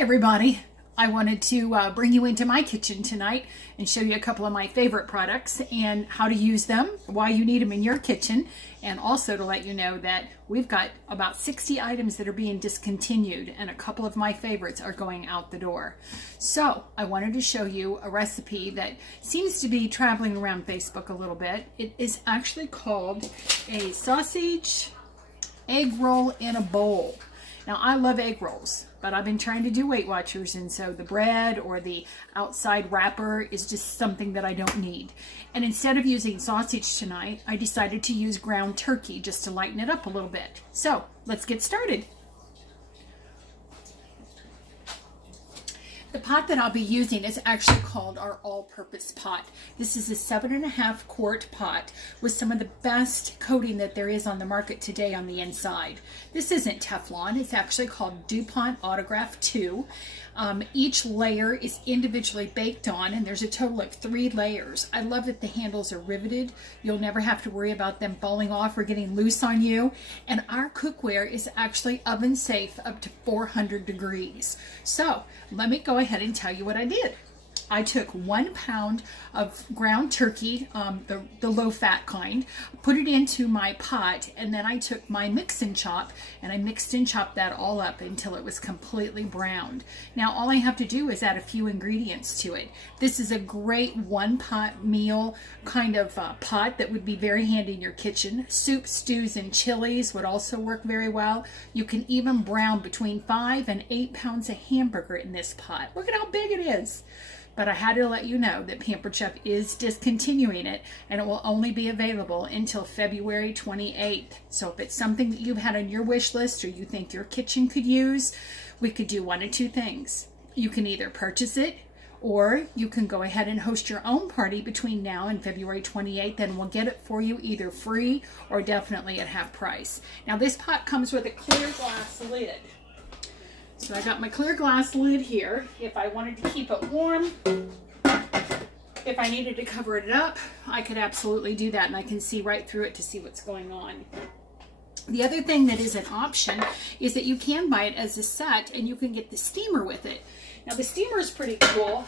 Hi everybody. I wanted to bring you into my kitchen tonight and show you a couple of my favorite products and how to use them, why you need them in your kitchen, and also to let you know that we've got about 60 items that are being discontinued and a couple of my favorites are going out the door. So I wanted to show you a recipe that seems to be traveling around Facebook a little bit. It is actually called a sausage egg roll in a bowl. Now, I love egg rolls, but I've been trying to do Weight Watchers, and so the bread or the outside wrapper is just something that I don't need. And instead of using sausage tonight, I decided to use ground turkey just to lighten it up a little bit. So, let's get started. The pot that I'll be using is actually called our all-purpose pot. This is a 7.5 quart pot with some of the best coating that there is on the market today on the inside. This isn't Teflon, it's actually called DuPont Autograph 2. Each layer is individually baked on, and there's a total of 3 layers. I love that the handles are riveted. You'll never have to worry about them falling off or getting loose on you. And our cookware is actually oven safe up to 400 degrees. So let me go ahead and tell you what I did. I took 1 pound of ground turkey, the low-fat kind, put it into my pot, and then I took my mix and chop, and I mixed and chopped that all up until it was completely browned. Now, all I have to do is add a few ingredients to it. This is a great one-pot meal kind of pot that would be very handy in your kitchen. Soups, stews, and chilies would also work very well. You can even brown between 5 and 8 pounds of hamburger in this pot. Look at how big it is. But I had to let you know that Pampered Chef is discontinuing it, and it will only be available until February 28th. So if it's something that you've had on your wish list or you think your kitchen could use, we could do one of two things. You can either purchase it, or you can go ahead and host your own party between now and February 28th, and we'll get it for you either free or definitely at half price. Now, this pot comes with a clear glass lid. So I got my clear glass lid here. If I wanted to keep it warm, if I needed to cover it up, I could absolutely do that, and I can see right through it to see what's going on. The other thing that is an option is that you can buy it as a set, and you can get the steamer with it. Now, the steamer is pretty cool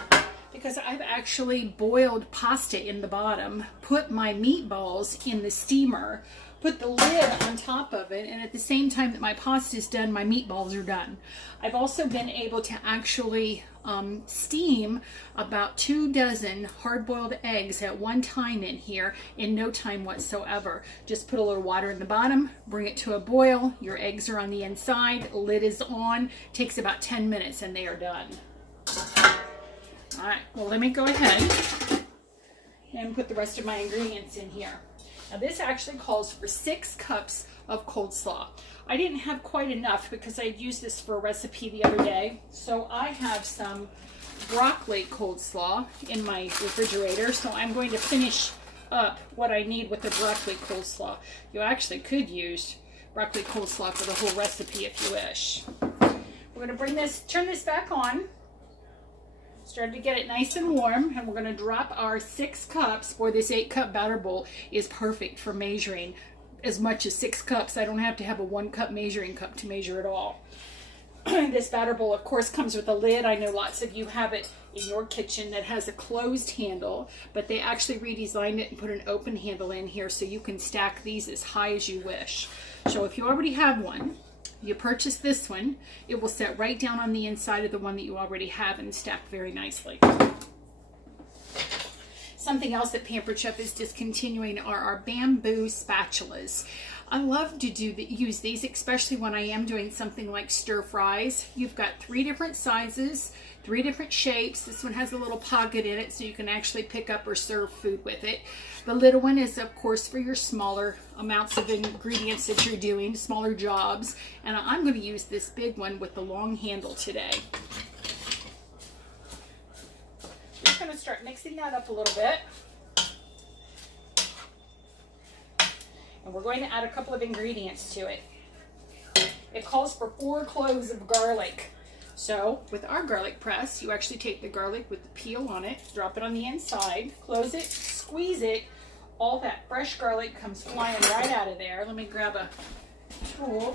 because I've actually boiled pasta in the bottom, put my meatballs in the steamer, put the lid on top of it, and at the same time that my pasta is done, my meatballs are done. I've also been able to actually steam about 2 dozen hard-boiled eggs at one time in here in no time whatsoever. Just put a little water in the bottom, bring it to a boil, your eggs are on the inside, lid is on, takes about 10 minutes and they are done. All right, well, let me go ahead and put the rest of my ingredients in here. Now, this actually calls for 6 cups of cold slaw. I didn't have quite enough because I used this for a recipe the other day. So I have some broccoli cold slaw in my refrigerator. So I'm going to finish up what I need with the broccoli cold slaw. You actually could use broccoli cold slaw for the whole recipe if you wish. We're going to turn this back on. Started to get it nice and warm, and we're going to drop our 6 cups, or this 8-cup batter bowl is perfect for measuring as much as 6 cups. I don't have to have a 1-cup measuring cup to measure it all. This batter bowl, of course, comes with a lid. I know lots of you have it in your kitchen that has a closed handle, but they actually redesigned it and put an open handle in here so you can stack these as high as you wish. So if you already have one, you purchase this one, it will set right down on the inside of the one that you already have and stack very nicely. Something else that Pampered Chef is discontinuing are our bamboo spatulas. I love to use these, especially when I am doing something like stir fries. You've got 3 different sizes, 3 different shapes. This one has a little pocket in it so you can actually pick up or serve food with it. The little one is, of course, for your smaller amounts of ingredients that you're doing, smaller jobs. And I'm going to use this big one with the long handle today. Just going to start mixing that up a little bit. And we're going to add a couple of ingredients to it. It calls for 4 cloves of garlic. So with our garlic press, you actually take the garlic with the peel on it, drop it on the inside, close it, squeeze it. All that fresh garlic comes flying right out of there. Let me grab a tool.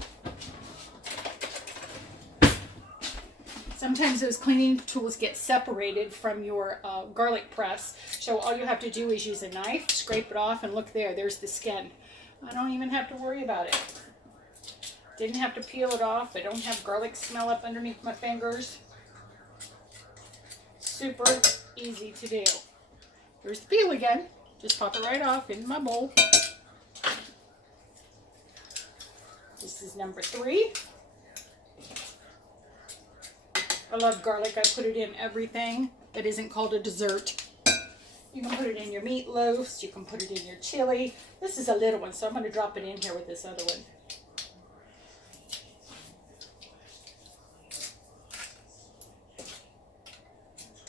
Sometimes those cleaning tools get separated from your garlic press. So all you have to do is use a knife, scrape it off, and look there, there's the skin. I don't even have to worry about it. Didn't have to peel it off. I don't have garlic smell up underneath my fingers. Super easy to do. Here's the peel again. Just pop it right off in my bowl. This is number 3. I love garlic. I put it in everything that isn't called a dessert. You can put it in your meatloafs. You can put it in your chili. This is a little one, so I'm going to drop it in here with this other one.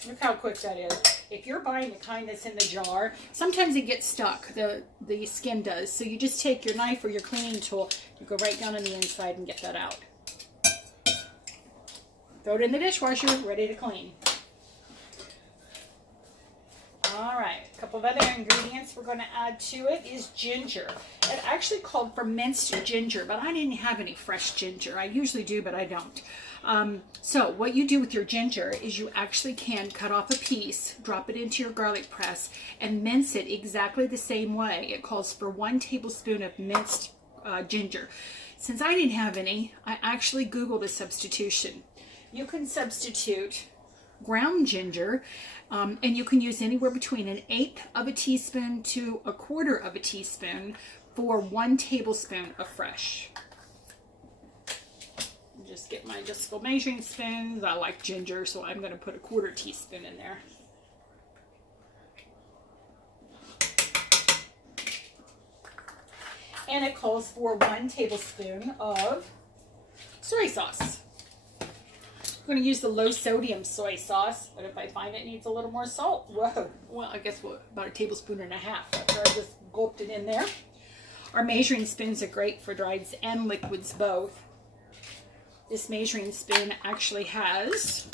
Look how quick that is. If you're buying the kind that's in the jar, sometimes it gets stuck. The skin does. So you just take your knife or your cleaning tool, you go right down on the inside and get that out. Throw it in the dishwasher, ready to clean. Alright, a couple of other ingredients we're going to add to it is ginger. It actually called for minced ginger, but I didn't have any fresh ginger. I usually do, but I don't. So what you do with your ginger is you actually can cut off a piece, drop it into your garlic press, and mince it exactly the same way. It calls for 1 tablespoon of minced ginger. Since I didn't have any, I actually Googled a substitution. You can substitute ground ginger, and you can use anywhere between 1/8 of a teaspoon to 1/4 of a teaspoon for 1 tablespoon of fresh. Just get my discal measuring spoons. I like ginger, so I'm going to put 1/4 teaspoon in there. And it calls for 1 tablespoon of soy sauce. I'm going to use the low sodium soy sauce, but if I find it needs a little more salt, whoa, well, I guess about 1.5 tablespoons after I just gulped it in there. Our measuring spoons are great for drieds and liquids both. This measuring spoon actually has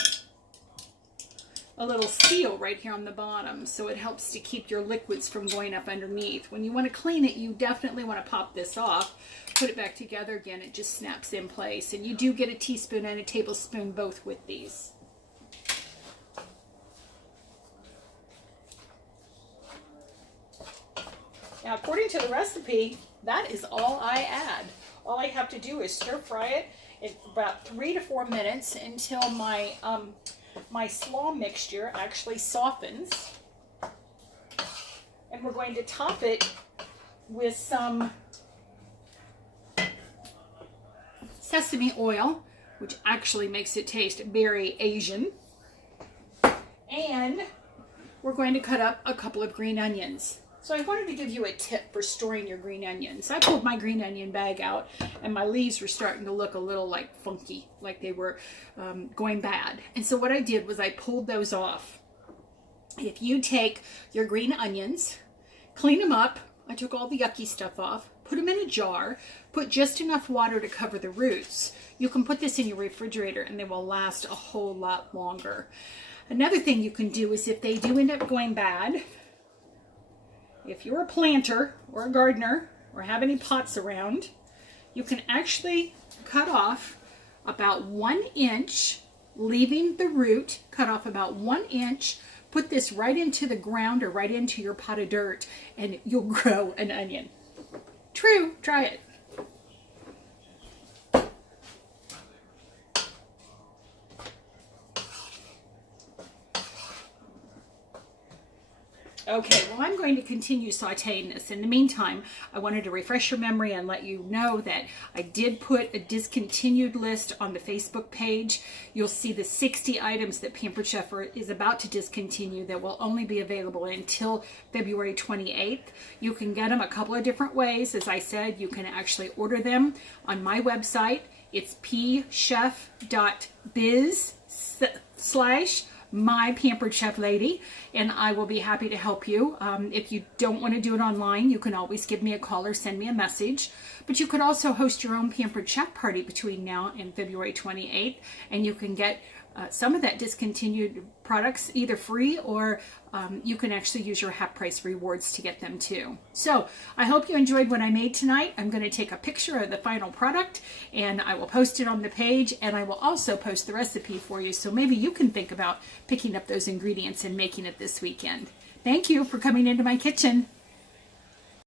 a little seal right here on the bottom, so it helps to keep your liquids from going up underneath. When you want to clean it, you definitely want to pop this off, put it back together again. It just snaps in place, and you do get a teaspoon and a tablespoon both with these. Now, according to the recipe, that is all I add. All I have to do is stir fry it in about 3 to 4 minutes until my my slaw mixture actually softens. And we're going to top it with some sesame oil, which actually makes it taste very Asian. And we're going to cut up a couple of green onions. So I wanted to give you a tip for storing your green onions. I pulled my green onion bag out, and my leaves were starting to look a little like funky, like they were going bad. And so what I did was I pulled those off. If you take your green onions, clean them up, I took all the yucky stuff off, put them in a jar, put just enough water to cover the roots. You can put this in your refrigerator and they will last a whole lot longer. Another thing you can do is if they do end up going bad, if you're a planter or a gardener or have any pots around, you can actually cut off about 1 inch, leaving the root, cut off about 1 inch, put this right into the ground or right into your pot of dirt, and you'll grow an onion. True, try it. Okay, well, I'm going to continue sauteing this. In the meantime, I wanted to refresh your memory and let you know that I did put a discontinued list on the Facebook page. You'll see the 60 items that Pampered Chef is about to discontinue that will only be available until February 28th. You can get them a couple of different ways. As I said, you can actually order them on my website. It's pchef.biz/My Pampered Chef Lady, and I will be happy to help you. If you don't want to do it online, you can always give me a call or send me a message. But you could also host your own Pampered Chef party between now and February 28th, and you can get some of that discontinued products either free or you can actually use your half price rewards to get them too. So I hope you enjoyed what I made tonight. I'm going to take a picture of the final product and I will post it on the page, and I will also post the recipe for you so maybe you can think about picking up those ingredients and making it this weekend. Thank you for coming into my kitchen.